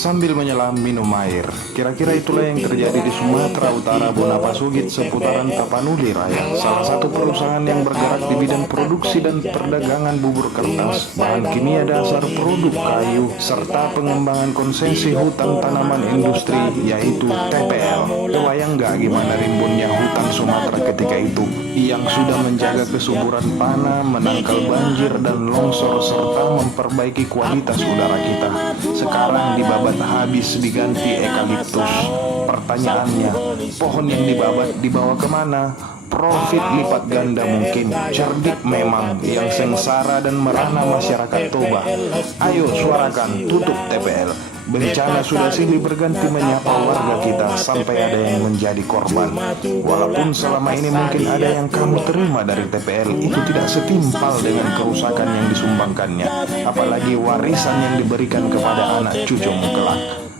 sambil menyelam minum air. Kira-kira itulah yang terjadi di Sumatera Utara, Bonapasugit, seputaran Tapanuli Raya, salah satu perusahaan yang bergerak di bidang produksi dan perdagangan bubur kertas, bahan kimia dasar, produk kayu, serta pengembangan konsesi hutan tanaman industri, yaitu TPL. Kebayang nggak gimana rimbunnya hutan Sumatera ketika itu, yang sudah menjaga kesuburan tanah, menangkal banjir dan longsor, serta memperbaiki kualitas udara kita. Sekarang dibabat habis diganti eukaliptus. Pertanyaannya, pohon yang dibabat dibawa kemana? Profit lipat ganda mungkin. Cerdik memang yang sengsara dan merana masyarakat Toba. Ayo suarakan, tutup TPL. Bencana sudah silih berganti menyapa warga kita sampai ada yang menjadi korban. Walaupun selama ini mungkin ada yang kamu terima dari TPL, itu tidak setimpal dengan kerusakan yang disumbangkannya, apalagi warisan yang diberikan kepada anak cucumu kelak.